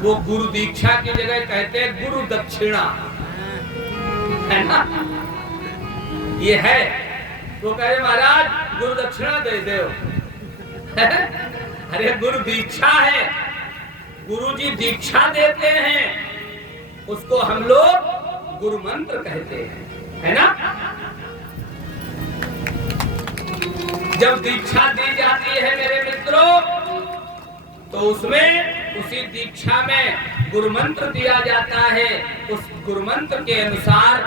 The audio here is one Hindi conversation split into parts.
वो गुरु दीक्षा की जगह कहते हैं गुरु दक्षिणा, है ना? ये है, वो कहे महाराज गुरु दक्षिणा दे दो। अरे गुरु दीक्षा है, गुरु जी दीक्षा देते हैं, उसको हम लोग गुरु मंत्र कहते हैं, है ना? जब दीक्षा दी जाती है मेरे मित्रों, तो उसमें उसी दीक्षा में गुरु मंत्र दिया जाता है। उस गुरु मंत्र के अनुसार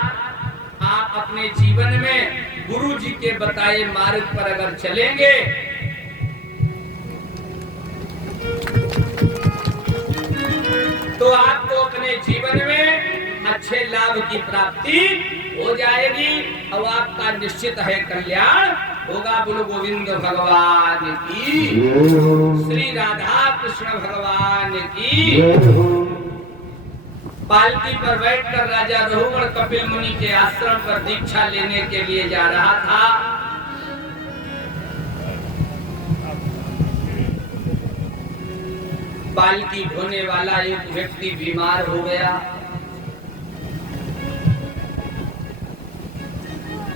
आप अपने जीवन में गुरु जी के बताए मार्ग पर अगर चलेंगे तो आपको अपने जीवन में अच्छे लाभ की प्राप्ति हो जाएगी और आपका निश्चित है कल्याण होगा। बोलो गोविंद भगवान की, श्री राधा कृष्ण भगवान की। पालकी पर बैठकर राजा रहुगण कपिल मुनि के आश्रम पर दीक्षा लेने के लिए जा रहा था। पालकी ढोने वाला एक व्यक्ति बीमार हो गया।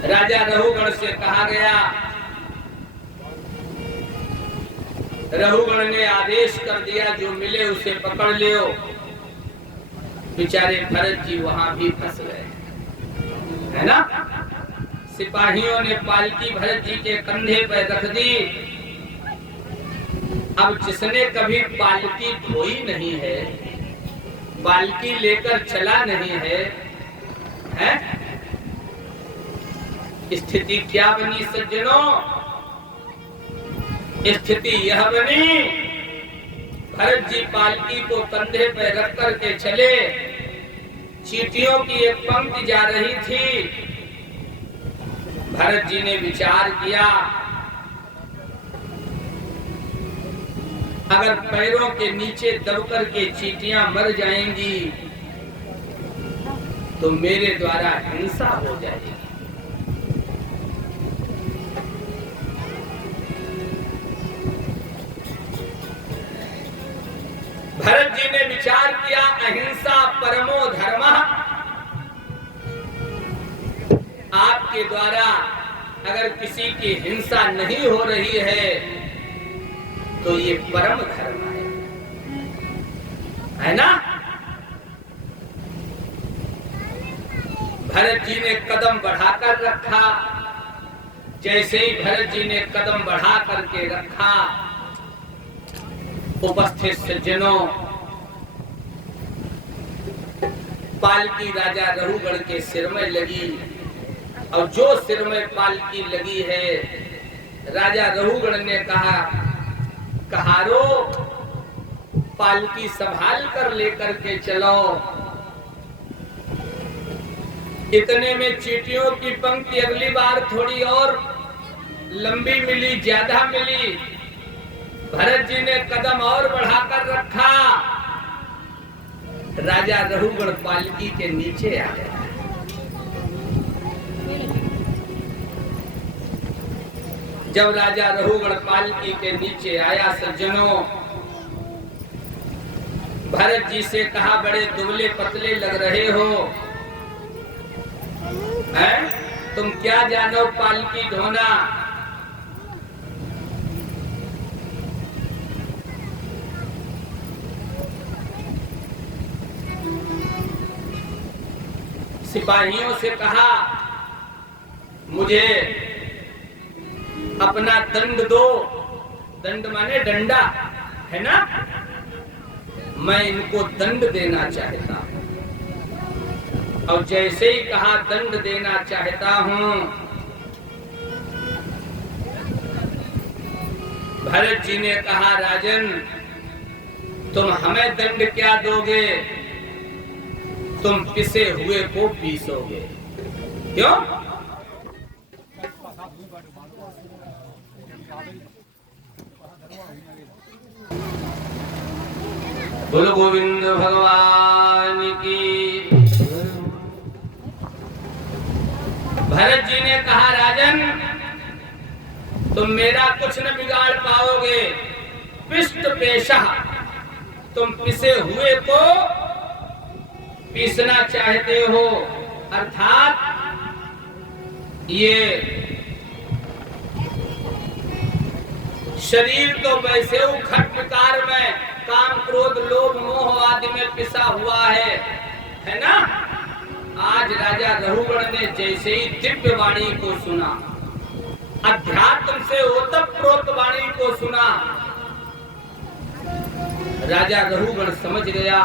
राजा रहुगण से कहा गया, रहुगण ने आदेश कर दिया जो मिले उसे पकड़ लियो। बेचारे भरत जी वहां भी फंस गए, है ना? सिपाहियों ने पालकी भरत जी के कंधे पर रख दी। अब जिसने कभी पालकी ढोई नहीं है, पालकी लेकर चला नहीं है, हैं? स्थिति क्या बनी सज्जनों? स्थिति यह बनी, भरत जी पालकी को कंधे पर रख करके चले। चींटियों की एक पंक्ति जा रही थी। भरत जी ने विचार किया, अगर पैरों के नीचे दबकर के चींटियां मर जाएंगी तो मेरे द्वारा हिंसा हो जाएगी। भरत जी ने विचार किया, अहिंसा परमो धर्मः। आपके द्वारा अगर किसी की हिंसा नहीं हो रही है तो ये परम धर्म है ना? भरत जी ने कदम बढ़ाकर रखा। जैसे ही भरत जी ने कदम बढ़ा करके रखा, उपस्थित सज्जनों, पालकी राजा रहुगण के सिर में लगी। और जो सिर में पालकी लगी है, राजा रहुगण ने कहा, कहारो पालकी संभाल कर लेकर के चलो। इतने में चींटियों की पंक्ति अगली बार थोड़ी और लंबी मिली, ज्यादा मिली। भरत जी ने कदम और बढ़ाकर रखा। राजा रहुगण पालकी के नीचे आ गया। जब राजा रहुगण पालकी के नीचे आया सज्जनों, भरत जी से कहा, बड़े दुबले पतले लग रहे हो, हैं? तुम क्या जानो पालकी ढोना? सिपाहियों से कहा, मुझे अपना दंड दो। दंड माने डंडा, है ना? मैं इनको दंड देना चाहता हूं। और जैसे ही कहा दंड देना चाहता हूं, भरत जी ने कहा, राजन तुम हमें दंड क्या दोगे? तुम पिसे हुए को पीसोगे। क्यों? बोलो गोविंद भगवान की। भरत जी ने कहा, राजन तुम मेरा कुछ न बिगाड़ पाओगे। पिष्ट पेशा, तुम पिसे हुए को पीसना चाहते हो, अर्थात ये शरीर तो वैसे उखट विकार में काम क्रोध लोभ मोह आदि में पिसा हुआ है ना। आज राजा रघुगण ने जैसे ही दिव्य वाणी को सुना, अध्यात्म से ओतप्रोत वाणी को सुना, राजा रघुगण समझ गया।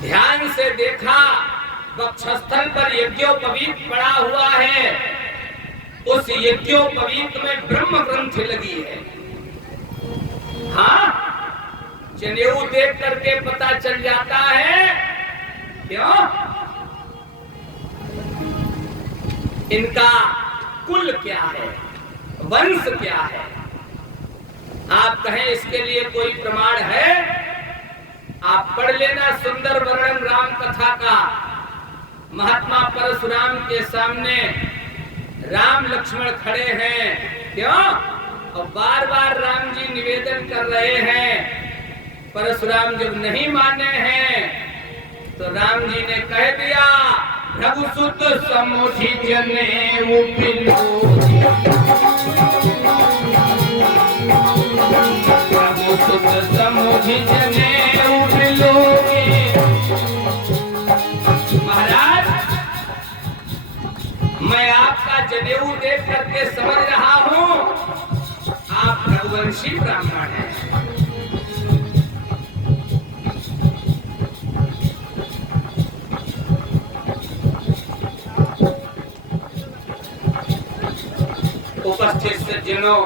ध्यान से देखा, वक्षस्थल पर यज्ञोपवीत पड़ा हुआ है, उस यज्ञोपवीत में ब्रह्म ग्रंथि लगी है। हाँ, जनेऊ देख करके पता चल जाता है। क्यों? इनका कुल क्या है, वंश क्या है। आप कहें इसके लिए कोई प्रमाण है? आप पढ़ लेना सुंदर वर्णन राम कथा का। महात्मा परशुराम के सामने राम लक्ष्मण खड़े हैं। क्यों? और बार बार राम जी निवेदन कर रहे हैं। परशुराम जब नहीं माने हैं तो राम जी ने कह दिया, रघुसुत समुझि जनेऊ बिलोगी, रघुसुत समुझि जनेऊ बिलोगी। महाराज, मैं आपका जनेऊ देख करके समझ रहा हूं आप रघुवंशी ब्राह्मण हैं। उपस्थित सज्जनों,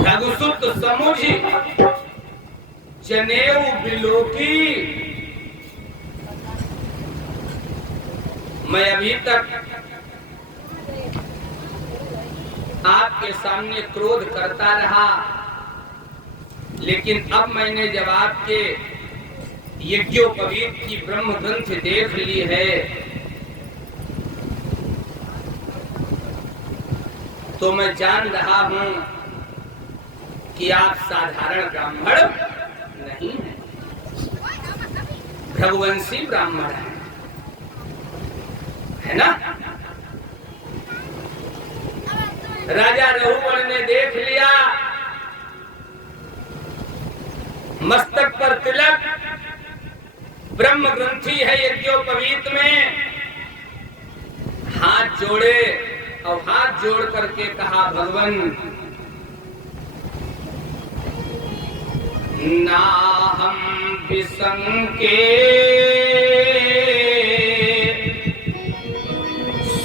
रघुसुत समुझि जनेऊ बिलोकी। मैं अभी तक आपके सामने क्रोध करता रहा, लेकिन अब मैंने जब आपके यज्ञोपवीत की ब्रह्म ग्रंथ देख ली है तो मैं जान रहा हूं कि आप साधारण ब्राह्मण नहीं हैं, रघुवंशी ब्राह्मण हैं, है ना। राजा रघुगण ने देख लिया, मस्तक पर तिलक, ब्रह्म ग्रंथि है यज्ञोपवीत में। हाथ जोड़े और हाथ जोड़ करके कहा, भगवन ना हम विसंके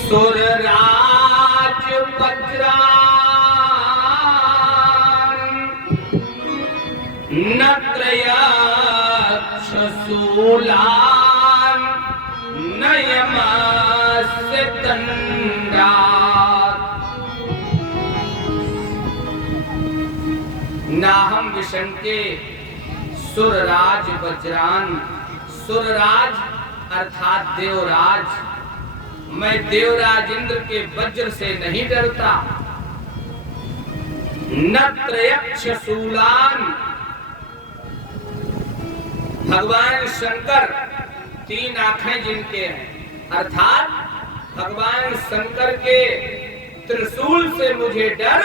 सुरराज वज्रान न त्रयक्ष शूलान न यमस्य दंडा। ना हम विशंके सुरराज वज्रान। सुरराज अर्थात देवराज, मैं देवराज इंद्र के वज्र से नहीं डरता। न त्रयक्ष शूलान, भगवान शंकर तीन आंखें जिनके हैं, अर्थात भगवान शंकर के त्रिशूल से मुझे डर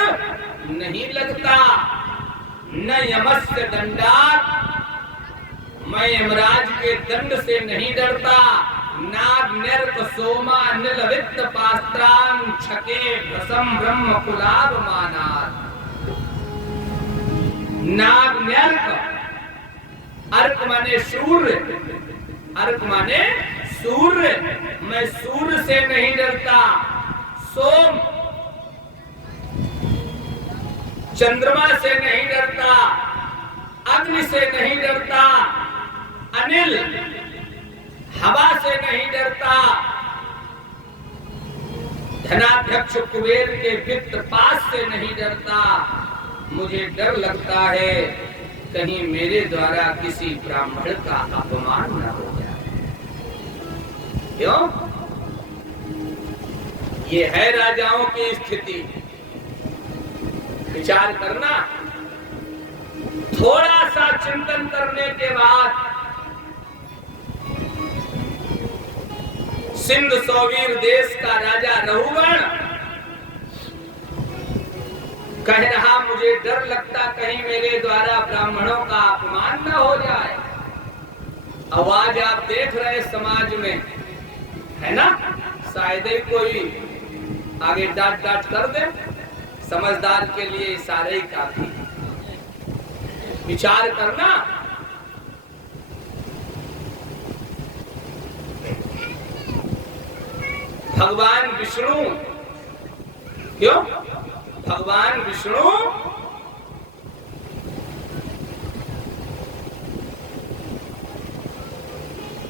नहीं लगता। न यमस्य दंडात, मैं यमराज के दंड से नहीं डरता। नाग नर्क सोमा नील वित्त पास्त्रान छके भ्रसम ब्रह्म कुलाब मानात। नाग नर्क, अर्क माने सूर्य, अर्क माने सूर्य, मैं सूर्य से नहीं डरता। सोम चंद्रमा से नहीं डरता, अग्नि से नहीं डरता, अनिल हवा से नहीं डरता, धनाध्यक्ष कुबेर के वित्त पास से नहीं डरता। मुझे डर लगता है कहीं मेरे द्वारा किसी ब्राह्मण का अपमान न हो जाए। क्यों? ये है राजाओं की स्थिति, विचार करना। थोड़ा सा चिंतन करने के बाद सिंध सौवीर देश का राजा रहुगण कह रहा, मुझे डर लगता कहीं मेरे द्वारा ब्राह्मणों का अपमान न हो जाए। अब आज आप देख रहे समाज में, है ना, शायद ही कोई आगे डांट डांट कर दे, समझदार के लिए इशारे ही काफी। विचार करना। भगवान विष्णु, क्यों? भगवान विष्णु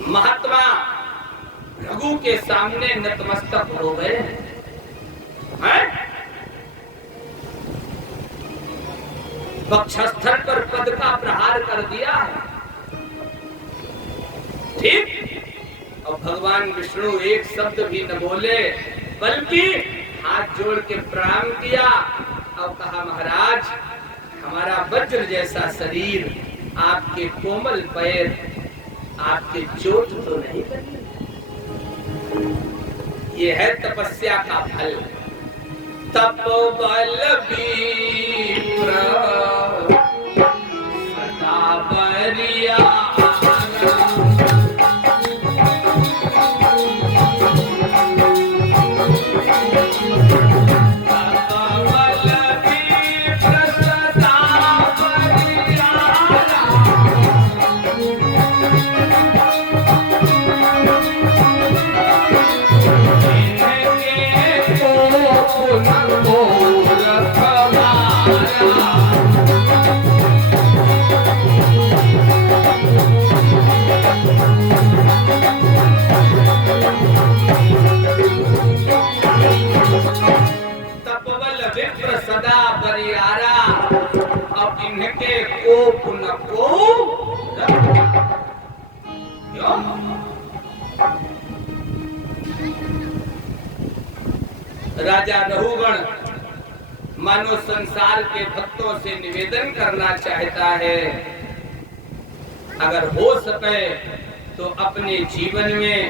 महात्मा रघु के सामने नतमस्तक हो गए हैं। वक्षस्थल पर पद का प्रहार कर दिया है, ठीक। और भगवान विष्णु एक शब्द भी न बोले, बल्कि हाथ जोड़ के प्रणाम किया और कहा, महाराज, हमारा वज्र जैसा शरीर, आपके कोमल पैर, आपके चोट तो नहीं लगी। ये है तपस्या का फल। तपोबल विप्र सदा बरिया। सदा बरियारा, अब इनके कोप न को क्यों? राजा रहुगण मानो संसार के भक्तों से निवेदन करना चाहता है, अगर हो सके तो अपने जीवन में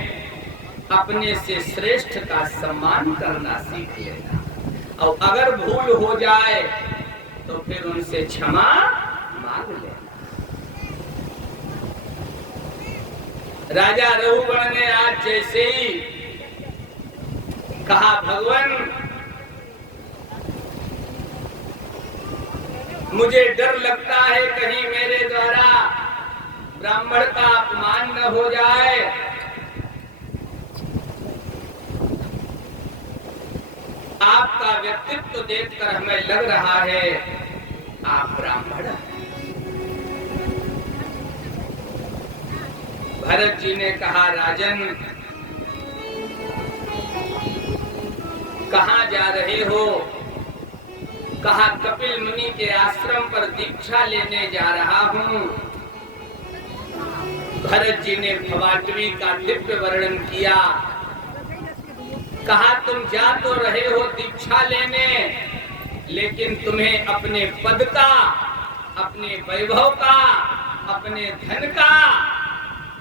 अपने से श्रेष्ठ का सम्मान करना सीख लेना, और अगर भूल हो जाए तो फिर उनसे क्षमा मांग लेना। राजा रहुगण ने आज जैसे ही कहा, भगवान, मुझे डर लगता है कहीं मेरे द्वारा ब्राह्मण का अपमान न हो जाए। आपका व्यक्तित्व देखकर हमें लग रहा है आप ब्राह्मण हैं। भरत जी ने कहा, राजन, कहाँ जा रहे हो? कहा, कपिल मुनि के आश्रम पर दीक्षा लेने जा रहा हूँ। भरत जी ने भवाटवी का दिव्य वर्णन किया। कहा, तुम जा तो रहे हो दीक्षा लेने, लेकिन तुम्हें अपने पद का, अपने वैभव का, अपने धन का,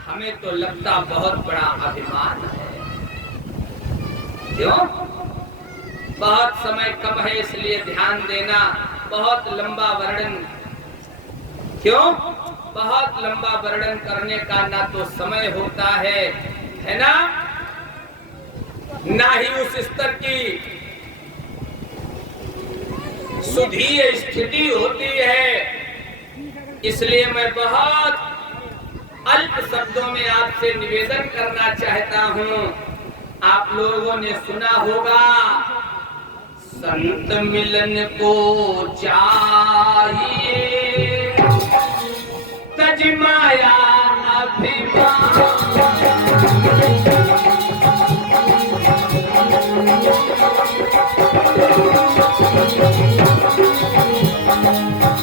हमें तो लगता बहुत बड़ा अभिमान है। क्यों? बहुत समय कम है, इसलिए ध्यान देना। बहुत लंबा वर्णन, क्यों? बहुत लंबा वर्णन करने का ना तो समय होता है ना, ना ही उस स्तर की सुधीय स्थिति होती है। इसलिए मैं बहुत अल्प शब्दों में आपसे निवेदन करना चाहता हूँ। आप लोगों ने सुना होगा, संत मिलन को चाहिए तज माया अभिमान।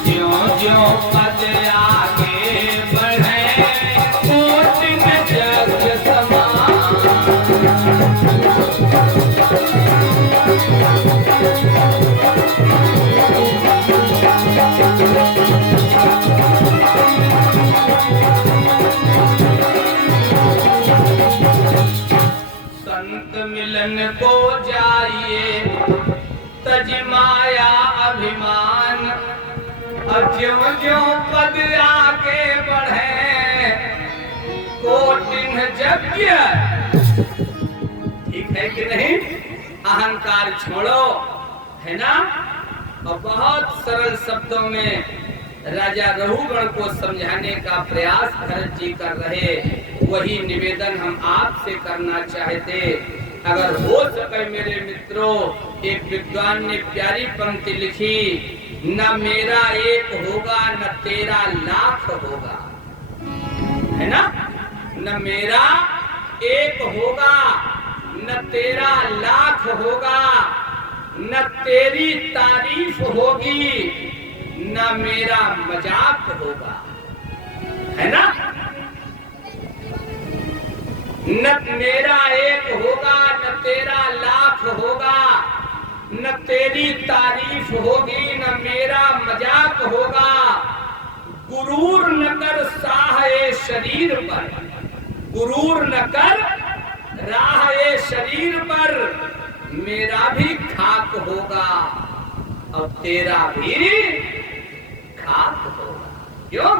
ज्यों ज्यों पद आगे बढ़े, सोच में जग समान। चलन को जाइए तज माया अभिमान, अब ज्यों ज्यों पद आगे बढ़े कोटिन यज्ञ। ठीक है कि नहीं? अहंकार छोड़ो, है ना? और बहुत सरल शब्दों में राजा रघुगण को समझाने का प्रयास भरत जी कर रहे, वही निवेदन हम आपसे करना चाहते। अगर हो सके मेरे मित्रों, एक विद्वान ने प्यारी पंक्ति लिखी, न मेरा एक होगा न तेरा लाख होगा, है ना? न मेरा एक होगा न तेरा लाख होगा, न तेरी तारीफ होगी न मेरा मजाक होगा, है ना? न मेरा एक होगा न तेरा लाख होगा, न तेरी तारीफ होगी न मेरा मजाक होगा। गुरूर न कर साह ए शरीर पर, गुरूर न कर राह ए शरीर पर, मेरा भी खाक होगा और तेरा भी खाक होगा। क्यों?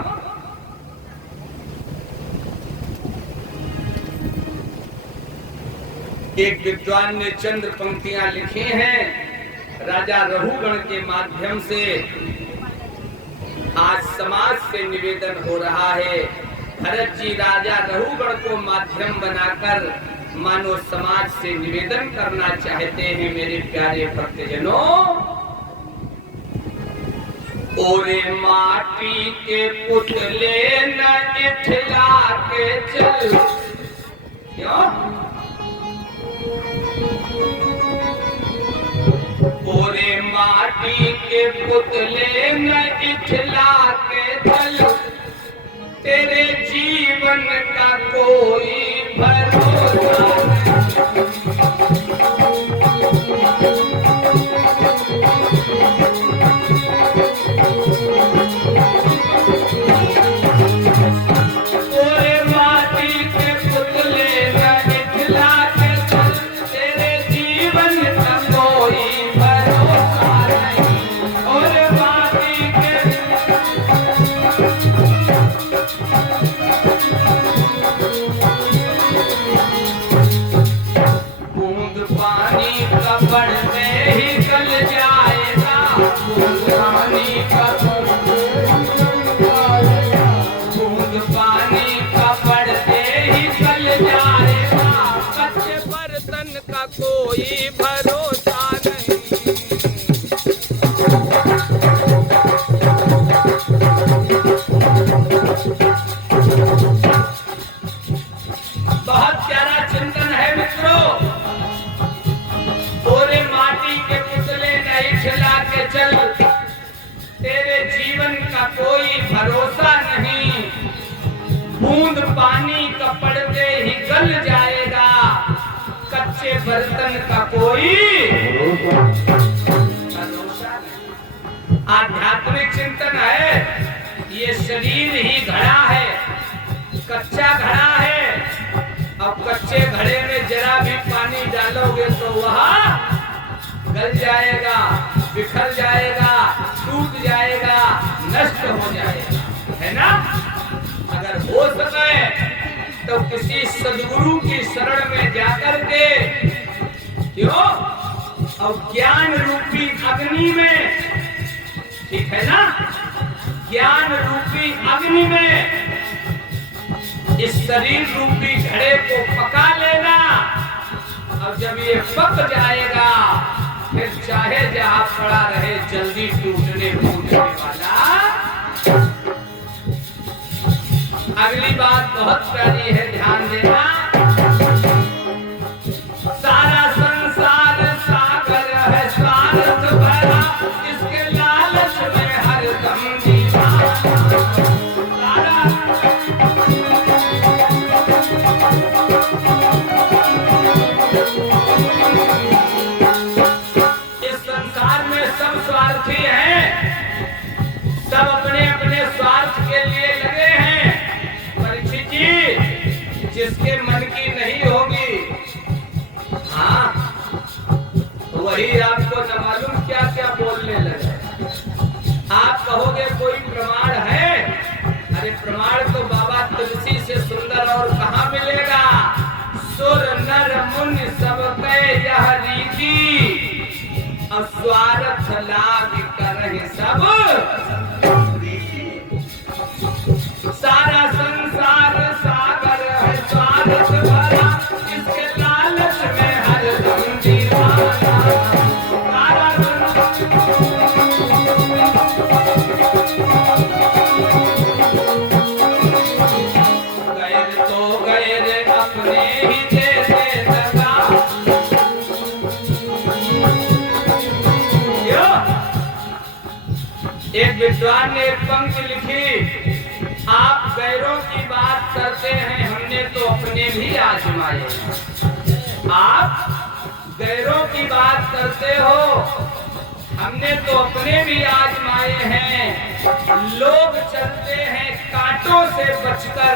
एक विद्वान ने चंद्र पंक्तियां लिखी हैं राजा रघुगण के माध्यम से। आज समाज से निवेदन हो रहा है, भरत जी राजा रघुगण को माध्यम बनाकर मानो समाज से निवेदन करना चाहते हैं। मेरे प्यारे भक्तजनों, ओरे माटी के पुतले न इठला के चल, क्यों? ओरे माटी के पुतले न इठला के चल, तेरे जीवन का कोई भरोसा ओरे माटी के पुतले न इठला के चल, तेरे जीवन का कोई भरोसा नहीं। ओरे माटी के पानी का बढ़ते ही गल जाएगा, बूंद पानी का बूंद पानी का बढ़ते ही गल जाएगा, कच्चे बर्तन का कोई भरोसा नहीं। बहुत प्यारा चिंतन है मित्रों। खिला के चल, तेरे जीवन का कोई भरोसा नहीं, बूंद पानी का पड़ते ही गल जाएगा, कच्चे बर्तन का कोई भरोसा नहीं। आध्यात्मिक चिंतन है, ये शरीर ही घड़ा है, कच्चा घड़ा है। अब कच्चे घड़े में जरा भी पानी डालोगे तो वह गल जाएगा, बिखर जाएगा, टूट जाएगा, नष्ट हो जाएगा, है ना? अगर हो सके तो किसी सद्गुरु की शरण में जाकर के, क्यों? और ज्ञान रूपी अग्नि में, ठीक है ना? ज्ञान रूपी अग्नि में इस शरीर रूपी घड़े को पका लेना। और जब ये पक जाएगा, फिर चाहे जहां पड़ा रहे, जल्दी टूटने फूटने वाला। अगली बात बहुत प्यारी है, ध्यान देना। सारा संसार सागर है स्वार्थ भरा, इसके लालच में हरदम दीवाना। सब अपने अपने स्वार्थ के लिए लगे हैं। परीक्षित जी, जिसके वही आपको न मालूम क्या क्या बोलने लगे। आप कहोगे कोई प्रमाण है? अरे प्रमाण तो बाबा तुलसी से सुंदर और कहाँ मिलेगा। सुर नर मुनि सबके यह रीति, स्वार्थ लाग करहि सब प्रीति। सारा संसार सागर है स्वार्थ भरा, इसके लालच में हरदम दीवाना। गैर तो गैर अपने ही देते लगा। एक विद्वान ने एक पंक्ति लिखी, आप गैरों की बात करते हैं, हमने तो अपने भी आजमाए। आप गैरों की बात करते हो, हमने तो अपने भी आजमाए हैं। लोग चलते हैं कांटों से बचकर,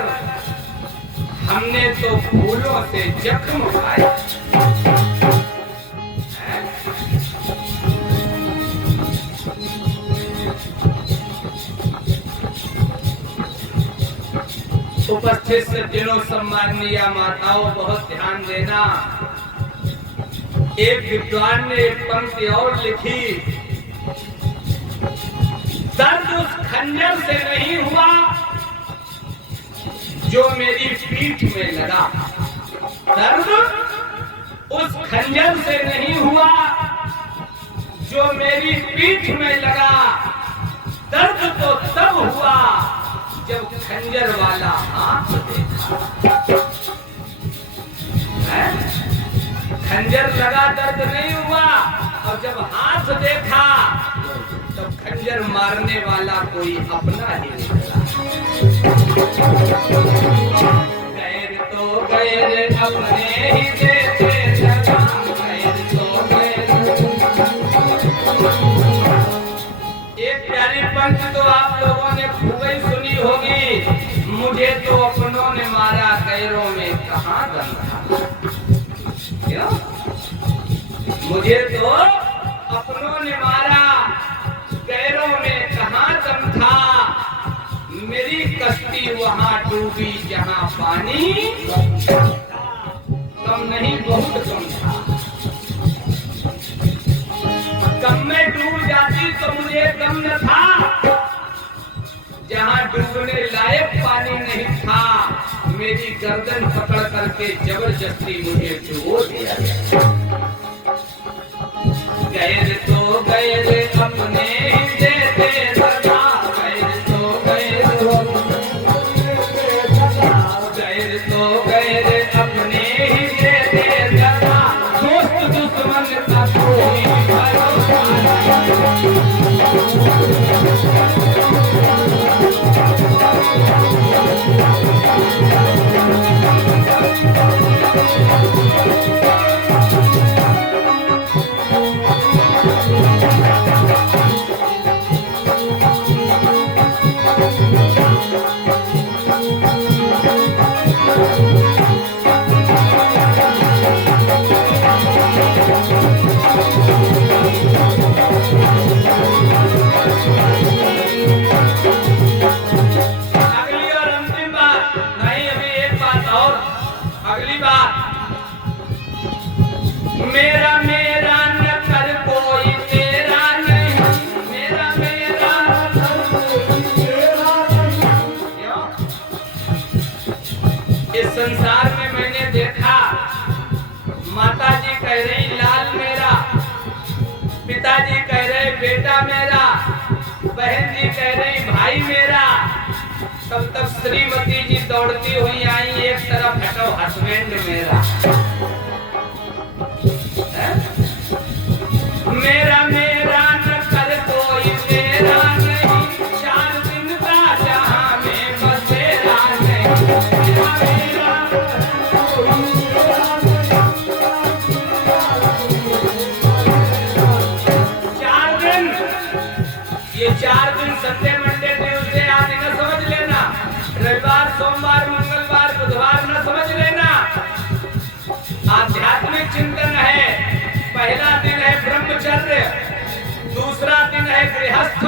हमने तो फूलों से जख्म खाए। उपस्थित सज्जनों, सम्माननीय माताओं, बहुत ध्यान देना। एक विद्वान ने एक पंक्ति और लिखी, दर्द उस खंजर से नहीं हुआ जो मेरी पीठ में लगा। दर्द उस खंजर से नहीं हुआ जो मेरी पीठ में लगा। दर्द तो तब हुआ जब खंजर वाला हाथ देखा। खंजर लगा दर्द नहीं हुआ, और जब हाथ देखा तब खंजर मारने वाला कोई अपना ही निकला। गैर तो गैर अपने ही देते लगा। गैर तो गैर। एक प्यारी पंक्ति तो आप लोगों ने खूब ही सुनी होगी, मुझे तो अपनों ने मारा, गैरों में कहाँ दम था। क्यों? मुझे तो अपनों ने मारा, गैरों में कहाँ दम था। मेरी कश्ती वहाँ डूबी जहाँ पानी कम नहीं, बहुत कम था। कम में डूब जाती तो मुझे दम न था। जहाँ डूबने लायक पानी नहीं था, मेरी गर्दन पकड़ करके जबरदस्ती मुझे डुबो दिया। गैर तो गैर अपने ही देते लगा। गैर तो गैर, गैर तो गैर अपने ही देते लगा। दोस्त दुश्मन का कोई भरोसा मेरा मेरा न कर कोई तेरा नहीं। मेरा मेरा न कर कोई तेरा नहीं। इस संसार में मैंने देखा, माता जी कह रही लाल मेरा, पिताजी कह रहे बेटा मेरा, बहन जी कह रही भाई मेरा। तब तक श्रीमती जी दौड़ती हुई आई, एक तरफ हटो हस्बैंड मेरा। मेरा मेरा न कर कोई तेरा नहीं। 4 दिन का जहां में बसेरा नहीं। मेरा मेरा चार दिन, ये 4 दिन संडे मंडे ट्यूसडे आदि न समझ लेना। रविवार सोमवार मंगलवार बुधवार न समझ लेना। आध्यात्मिक चिंतन है। पहला दिन है ब्रह्म गृहस्थ,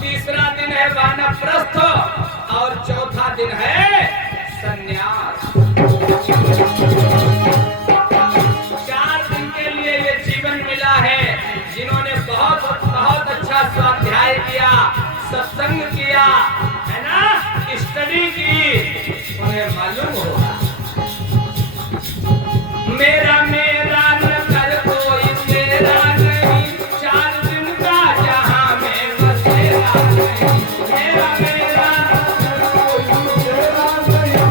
तीसरा दिन है वानप्रस्थ और चौथा दिन है संन्यास। 4 दिन के लिए ये जीवन मिला है। जिन्होंने बहुत बहुत अच्छा स्वाध्याय किया, सत्संग किया है ना, स्टडी की, उन्हें मालूम होगा मेरा मेरा न कर कोई मेरा नहीं, 4 दिन का जहां में बसेरा नहीं, मेरा मेरा न कर कोई मेरा नहीं।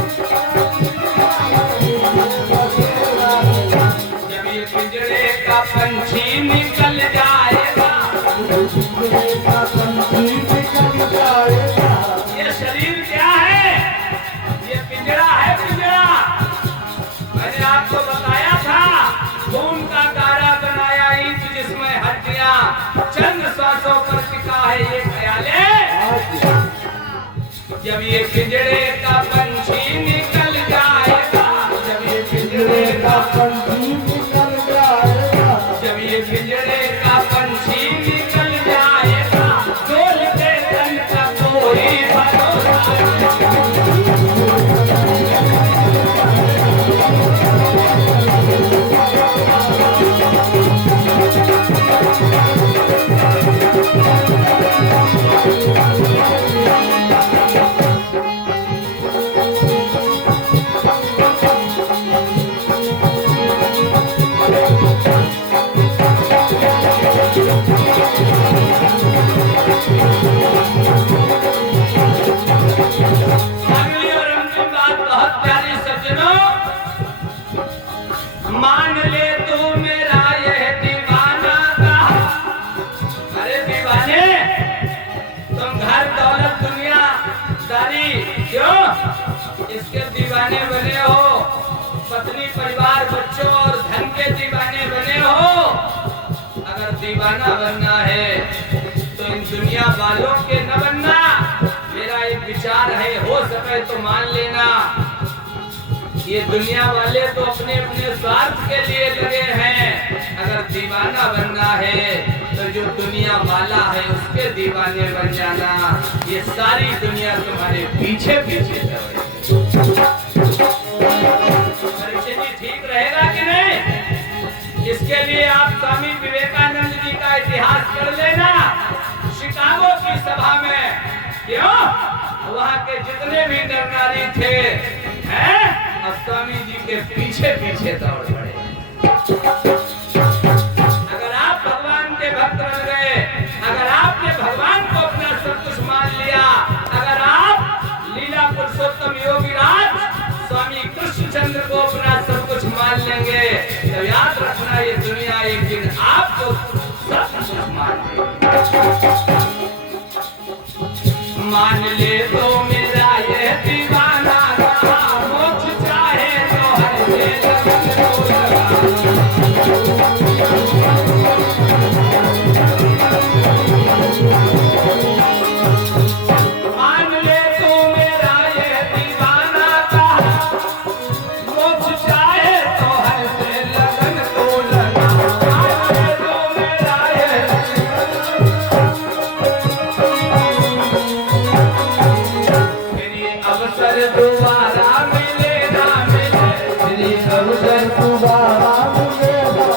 जब ये पिंजरे का पंछी निकल जाएगा, ये शरीर क्या है? ये पिंजरा है, पिंजरा। मैंने आपको बताया था, खून का गारा बनाया ईंट जिसमें हड्डियां, चंद श्वासों पर टिका है ये ख्याल है। जब ये पिंजरे का पंछी निकल जाएगा, जब ये पिंजरे का पंछी निकल जाएगा, जब ये पिंजरे का पंछी निकल जाएगा, डोल के तन का कोई भरोसा नहीं। मान ले तू मेरा यह दीवाना कहा। अरे दीवाने, तुम घर दौलत दुनिया दारी क्यों इसके दीवाने बने हो? पत्नी परिवार बच्चों और धन के दीवाने बने हो। अगर दीवाना बनना है तो इन दुनिया वालों के न बनना। मेरा एक विचार है, हो सके तो मान लेना, ये दुनिया वाले तो अपने अपने स्वार्थ के लिए लगे हैं। अगर दीवाना बनना है तो जो दुनिया वाला है उसके दीवाने बन जाना। ये सारी दुनिया तुम्हारे पीछे पीछे चलेगी। ठीक रहेगा कि नहीं? इसके लिए आप स्वामी विवेकानंद जी का इतिहास कर लेना। शिकागो की सभा में क्यों वहाँ के जितने भी नर नारी थे हैं, स्वामी जी के पीछे पीछे दौड़ पड़े। अगर आप भगवान के भक्त बन गए, अगर आपने भगवान को अपना सब कुछ मान लिया, अगर आप लीला पुरुषोत्तम योगीराज स्वामी कृष्णचंद्र को अपना सब कुछ मान लेंगे, तो याद रखना ये दुनिया एक दिन आपको सब कुछ मान लेगी। मान ले तो मेरा ये दीवाना कहा, मोक्ष चाहे तो हर से लगन को लगा। मान ले तो मेरा ये दीवाना कहा, मोक्ष चाहे तो हर से लगन को लगा। मान ले तो मेरा ये अवसर दोबारा मिले ना मिले, मेरी अवसर दोबारा मिले ना,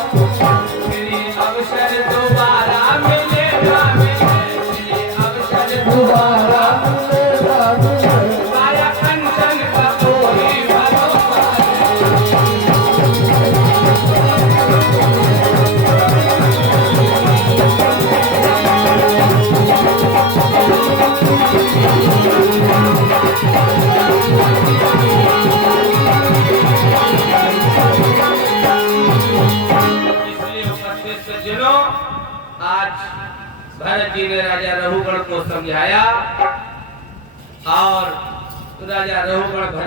मेरी अवसर दोबारा मिले ना मिले, मेरी अवसर दोबारा मिले ना मिले, माया कंचन का कोई भरोसा आज भरत जी ने राजा रघुगण को समझाया और राजा रघुगण भरत